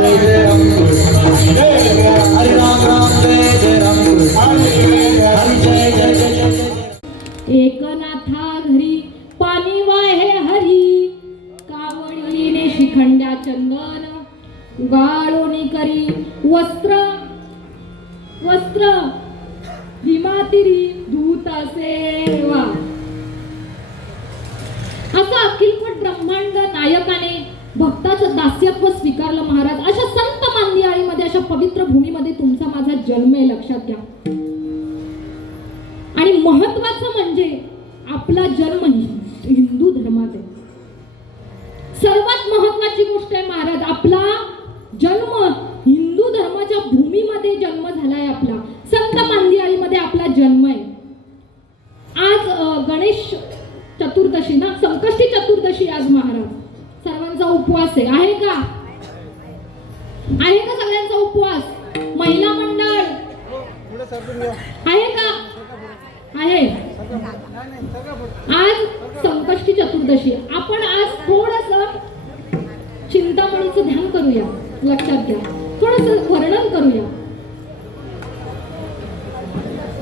जय जय राम हरे राम राम जय जय राम हरे जय जय जय जय एकनाथा घरी पाणी वाहे हरी कावडीने शिखंड्या चंदन उगाळोनी करी वस्त्र वस्त्र भीमातिरी धूत सेवा. असं अखिलपट ब्रह्मांड नायकाने भक्ताचं दास्यत्व स्वीकारलं महाराज. अशा संत मांदियाळीमध्ये अशा पवित्र भूमीमध्ये तुमचा माझा जन्म आहे, लक्षात घ्या. आणि महत्वाचं म्हणजे आपला जन्म हिंदू धर्मात आहे. सर्वात महत्वाची गोष्ट आहे महाराज, आपला जन्म हिंदू धर्माच्या भूमीमध्ये जन्म झालाय. आपला संत मांदियाळीमध्ये आपला जन्म आहे. आज गणेश चतुर्दशी ना, संकष्टी चतुर्दशी आज महाराज. सर्वांचा उपवास आहे का? आहे का सगळ्यांचा उपवास? महिला मंडळ आहे का? आहे. आज संकष्टी चतुर्दशी. आपण आज थोडंसं चिंतामणीचं ध्यान करूया, लक्षात घ्या. थोडंसं वर्णन करूया.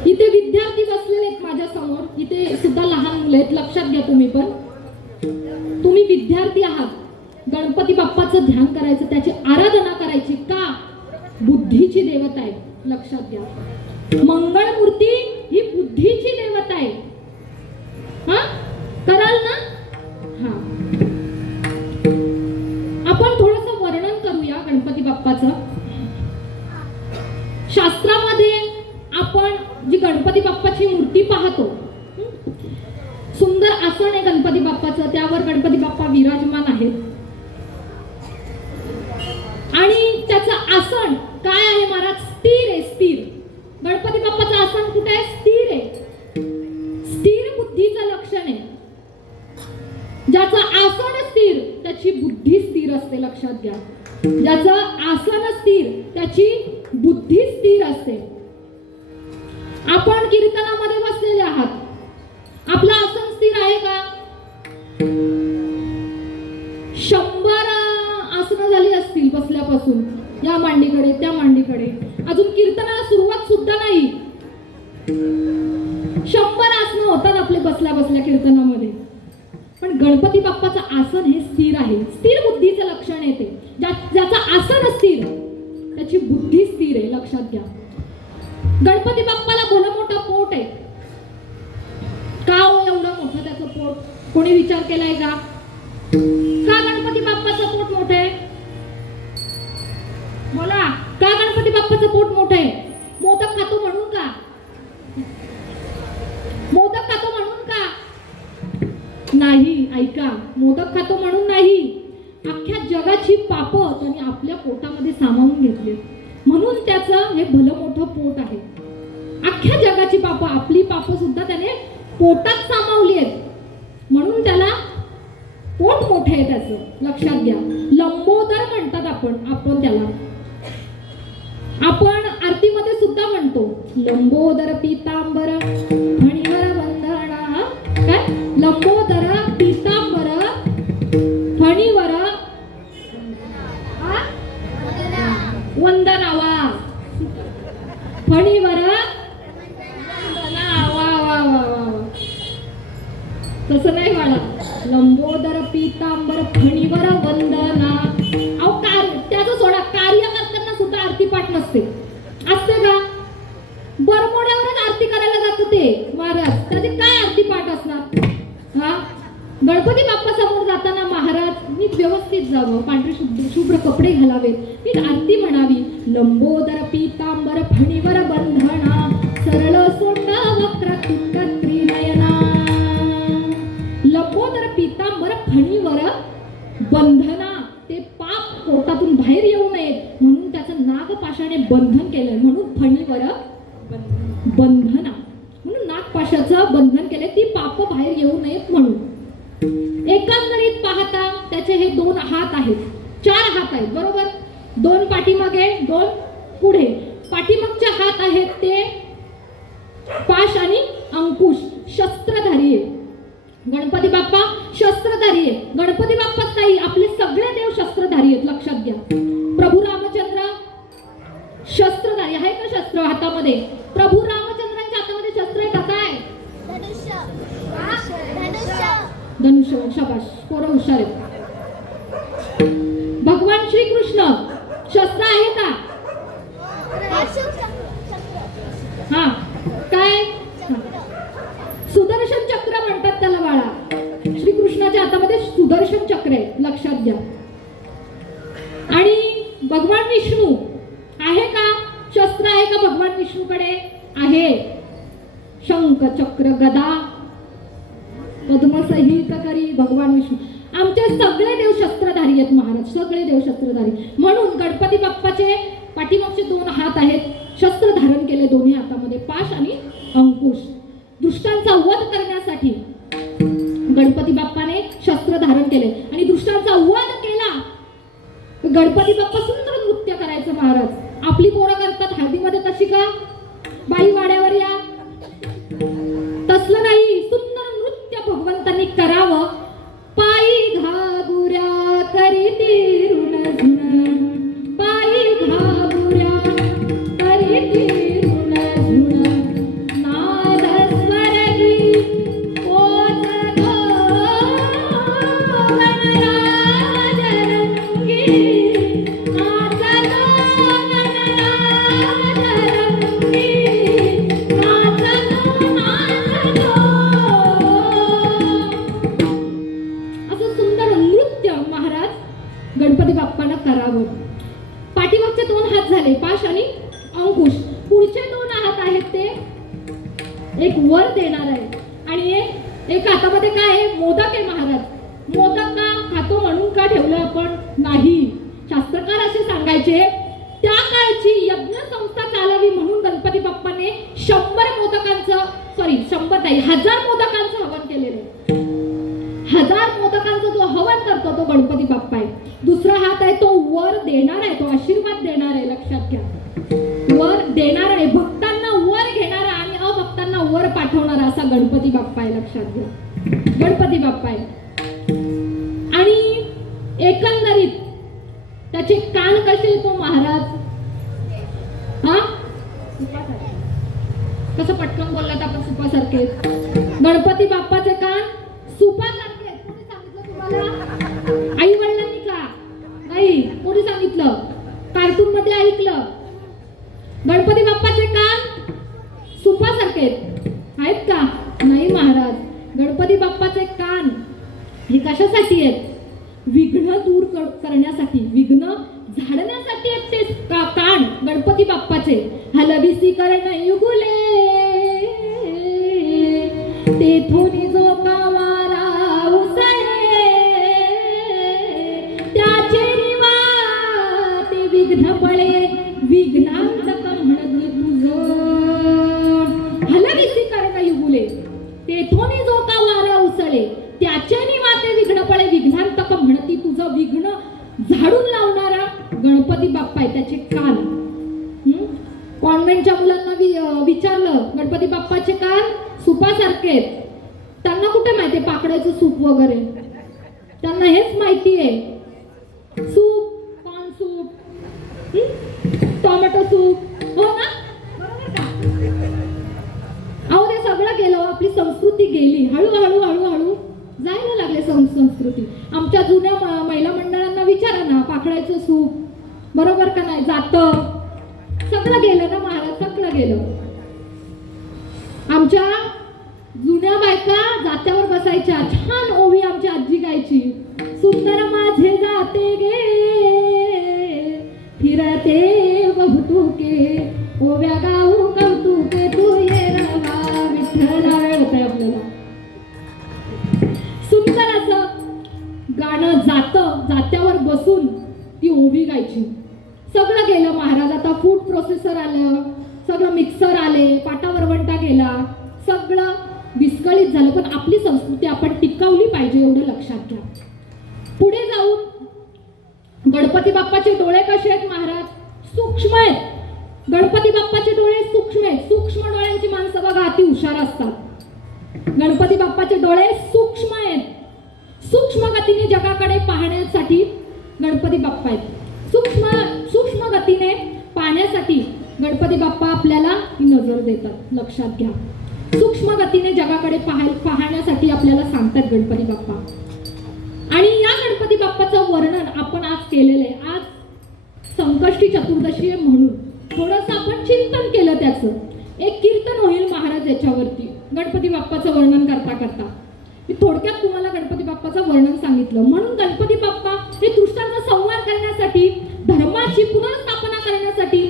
इथे विद्यार्थी बसलेले आहेत माझ्या समोर. इथे सुद्धा लहान मुलं आहेत, लक्षात घ्या. तुम्ही पण तुम्ही विद्यार्थी आहात. गणपती बाप्पाचं ध्यान करायचं, त्याची आराधना करायची. का? बुद्धीची देवता आहे, लक्षात घ्या. मंगळमूर्ती ही बुद्धीची देवता आहे. हा, कराल ना? हा. आपण थोडंसं वर्णन करूया गणपती बाप्पाचं. शास्त्रामध्ये आपण जी गणपती बाप्पाची मूर्ती पाहतो, सुंदर आसन आहे गणपती बाप्पाचं, त्यावर गणपती बाप्पा विराजमान आहेत. आणि त्याचं आसन काय आहे महाराज? स्थिर आहे, स्थिर. गणपती बाप्पाचं आसन कुठे आहे? स्थिर आहे. स्थिर बुद्धीचं लक्षण आहे. ज्याचं आसन स्थिर त्याची बुद्धी स्थिर असते, लक्षात घ्या. ज्याचं आसन स्थिर त्याची बुद्धी स्थिर असते. आपण कीर्तनामध्ये बसलेले आहात. आपलं आसन स्थिर आहे का? 100 आसनं झाली असतील बसल्यापासून, या मांडीकडे त्या मांडीकडे. अजून कीर्तनाला सुरुवात सुद्धा नाही. 100 आसनं होतात आपले बसल्या बसल्या कीर्तनामध्ये. पण गणपती बाप्पाचं आसन हे स्थिर आहे. स्थिर बुद्धीचं लक्षण आहे ते. ज्याचं आसन स्थिर त्याची बुद्धी स्थिर आहे, लक्षात घ्या. गणपती बाप्पाला भलं मोठं पोट आहे. का हो एवढं मोठं त्याचं पोट? कोणी विचार केलाय का? का गणपती बाप्पाचं पोट मोठं आहे? बोला, का गणपती बाप्पाचं पोट मोठं आहे? मोदक खातो म्हणून का? मोदक खातो म्हणून का? नाही, ऐका. मोदक खातो म्हणून नाही. अख्ख्या जगाची पापं त्यांनी आपल्या पोटामध्ये सामावून घेतली, म्हणून त्याचं हे भलं मोठं पोट आहे. अख्ख्या जगाची पापं, आपली पापं सुद्धा त्याने पोटात सामावली आहेत, म्हणून त्याला पोट मोठे आहे त्याचं, लक्षात घ्या. लंबोदर म्हणतात आपण त्याला. आपण आरतीमध्ये सुद्धा म्हणतो लंबोदर पीतांबर फणीवर वंदना. काय? लंबोदर पीतांबर फणीवर वंदना. वा, फणीवर वंदना. वा वा वा वा. तसं नाही वाला. लंबोदर पीतांबर फणीवर वंदना. अहो, त्याचं सोडा, कार्य करताना सुद्धा आरती पाठ नसते. असते का? बरमोड्यावरच आरती करायला जातं ते महाराज. त्याची काय आरती पाठ असणार? हा, गणपती बाप्पा समोर जाताना महाराज नीट व्यवस्थित जावं, पांढरे शुभ्र कपडे घालावेत, नीट आरती म्हणावी. लंबोदर पीतांबर फणीवर बंधना सरळ सोंड वक्र तुटत्री नयना. लंबोदर पीतांबर फणीवर बंधना. ते पाप पोटातून बाहेर येऊ नयेत म्हणून त्याचं नागपाशाने बंधन केलंय, म्हणून फणीवर बंधना. म्हणून नागपाशाचं बंधन केलंय, ती पाप बाहेर येऊ नयेत म्हणून. एकंदरीत पाहता त्याचे हे 2 हात आहेत, 4 हात आहेत, बरोबर. 2 पाठीमागे, 2 पुढे. पाठीमागचे हात आहेत ते पाश आणि अंकुश, शस्त्रधारी आहे. गणपती बाप्पा शस्त्रधारी आहे. गणपती बाप्पाच नाही, आपले सगळे देव शस्त्रधारी आहेत, लक्षात घ्या. प्रभू राम हातामध्ये? प्रभू रामचंद्रांच्या हातामध्ये शस्त्र आहे का काय? धनुष्य. शाबाश, पोरं हुशार आहेत. भगवान श्रीकृष्ण शस्त्र आहे का? हा काय? सुदर्शन चक्र म्हणतात त्याला बाळा. श्रीकृष्णाच्या हातामध्ये सुदर्शन चक्र आहे, लक्षात घ्या. आणि भगवान विष्णू आहे का? शस्त्र आहे का भगवान विष्णूकडे? आहे. शंख चक्र गदा पद्मसहित करी भगवान विष्णू. आमचे सगळे देव शस्त्रधारी आहेत महाराज, सगळे देव शस्त्रधारी. म्हणून गणपती बाप्पाचे पाठीमागचे 2 हात आहेत, शस्त्र धारण केले दोन्ही हातामध्ये, पाश आणि अंकुश. दुष्टांचा वध करण्यासाठी गणपती बाप्पाने शस्त्र धारण केले आणि दुष्टांचा वध केला. गणपती बाप्पा सुंदर नृत्य करायचं महाराज. आपली पोरं करतात हळदीमध्ये तशी का? बाई वाड्यावर या, तसलं नाही. सुंदर नृत्य भगवंतांनी करावं. पायी घागुऱ्या करीती ऋण, पायी घागुऱ्या करीती ऋण, नाद स्वरगी पोच गणराज रंगी, नाच गणराज रंगी, नाच असं सुंदर नृत्य महाराज गणपती बाप्पांना करावं. पाठीमागचे 2 हात झाले, पाश आणि अंकुश. पुढचे 2 हात आहेत ते एक वर देणार आहे आणि एक हातामध्ये काय आहे? मोदक आहे महाराज. मोदक का खातो म्हणून का ठेवलं आपण? नाही. शास्त्रकार असे सांगायचे, त्या काळची यज्ञ संस्था चालावी म्हणून गणपती बाप्पाने 100 मोदकांचं, सॉरी 100 नाही, 1000 मोदकांचं हवन केलेलं. 1000 मोदकांचं जो हवन करतो तो गणपती बाप्पा आहे. दुसरा हात आहे तो वर देणार आहे, तो आशीर्वाद देणार आहे, लक्षात घ्या. वर देणार आहे, भक्तांना वर घेणारा आणि अभक्तांना वर पाठवणारा असा गणपती बाप्पा आहे, लक्षात घ्या. गणपती बाप्पा आहे. आणि एकंदरीत त्याचे कान कसे तो महाराज? हा, कसं पटकन बोललात आपण, सुपासारखे. गणपती बाप्पाचे कान सुपासारखे. कोणी सांगितलं तुम्हाला? आई वडिलांनी का? नाही. कोणी सांगितलं? कार्टून मध्ये ऐकलं. गणपती बाप्पाचे कान सुपासारखे आहेत का? नाही महाराज. गणपती बाप्पाचे कान हे कशासाठी आहेत? विघ्न दूर करण्यासाठी, विघ्न झाडण्यासाठी आहेत ते कान गणपती बाप्पाचे. हलबिसी कर्ण युगुले तेथोनी जो कावारा उसळे, त्याचे निवाते विघ्न पळे, विघ्नांतक म्हणत तुझं. हलबिसी कर्ण युगुले तेथोनी जो कावारा उसळे, त्याचे निवाते विघ्न पळे, विघ्नांतक म्हणती तुझं. विघ्न झाडून लावणारा गणपती बाप्पा आहे, त्याचे कान. कॉन्व्हेंटच्या मुलांना विचारलं गणपती बाप्पाचे कान सुपासारखे आहेत. त्यांना कुठे माहितीये पाकळ्याचं सूप वगैरे? त्यांना हेच माहिती आहे. Soup, corn soup, tomato soup, हो ना? बरोबर का? अहो ते सगळं गेलं, आपली संस्कृती गेली. हळूहळू हळूहळू जायला लागले संस्कृती. आमच्या जुन्या महिला मंडळांना विचारा ना, पाकळ्याचं सूप, बरोबर का नाही? जातं सगळं गेलं ना महाराज, सगळं गेलं. आमच्या जुन्या बायका जात्यावर बसायच्या, छान ओवी आमची आजी गायची. सुंदर माझे जाते गे फिरते बहुतुके, ओव्या गाऊ कौतुके, तू ये रवा विठ्ठला. होतंय आपल्याला सुंदर असं गाणं. जात्यावर बसून ती ओवी गायची. सगळं गेलं महाराज. आता फूड प्रोसेसर आलं, सगळं मिक्सर आले, पाटावरवंटा गेला, सगळं विस्कळीत झालं. पण आपली संस्कृती आपण टिकवली पाहिजे, एवढं लक्षात घ्या. पुढे जाऊन गणपती बाप्पाचे डोळे कसे आहेत महाराज? सूक्ष्म आहेत. गणपती बाप्पाचे डोळे सूक्ष्म आहेत. सूक्ष्म डोळ्यांची माणसं बघा अति हुशार असतात. गणपती बाप्पाचे डोळे सूक्ष्म आहेत. सूक्ष्म गतीने जगाकडे पाहण्यासाठी गणपती बाप्पा आहेत. सूक्ष्म गतीने पाहण्यासाठी गणपती बाप्पा आपल्याला भर देतात. लक्षात घ्या. सूक्ष्म गतीने जगाकडे पाहण्यासाठी आपल्याला सांगतात गणपती बाप्पा. आणि या गणपती बाप्पाचं वर्णन आपण आज केलेलं आहे. आज संकष्टी चतुर्दशी आहे म्हणून थोडंसं आपण चिंतन केलं. त्याचं एक कीर्तन होईल महाराज याच्यावरती गणपती बाप्पाचं वर्णन करता करता. मी थोडक्यात तुम्हाला गणपती बाप्पाचं वर्णन सांगितलं. म्हणून गणपती बाप्पा हे दुष्टांचा संहार करण्यासाठी, धर्माची पुनर्स्थापना करण्यासाठी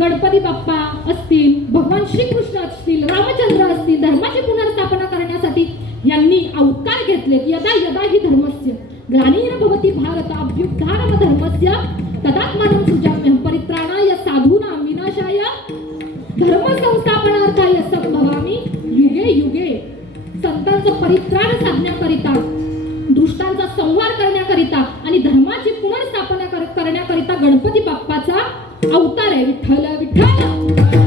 गणपती बाप्पा असतील, भगवान श्रीकृष्ण असतील, रामचंद्र असतील, धर्माची पुनर्स्थापना करण्यासाठी यांनी अवतार घेतले. यदा यदा ही धर्मस्य ग्लानिर्भवति भारत अभ्युत्थानम धर्मस्य तदात्मानं सृजाम्यहं परित्राणाय साधूनां विनाशाय धर्मसंस्थापनार्थाय संभवामि युगे युगे. संतांचं परित्राण साधण्याकरिता, दुष्टांचा संहार करण्याकरिता आणि धर्माची पुनर्स्थापना करण्याकरिता गणपती बाप्पाचा अवतार आहे. विठ्ठल विठ्ठल.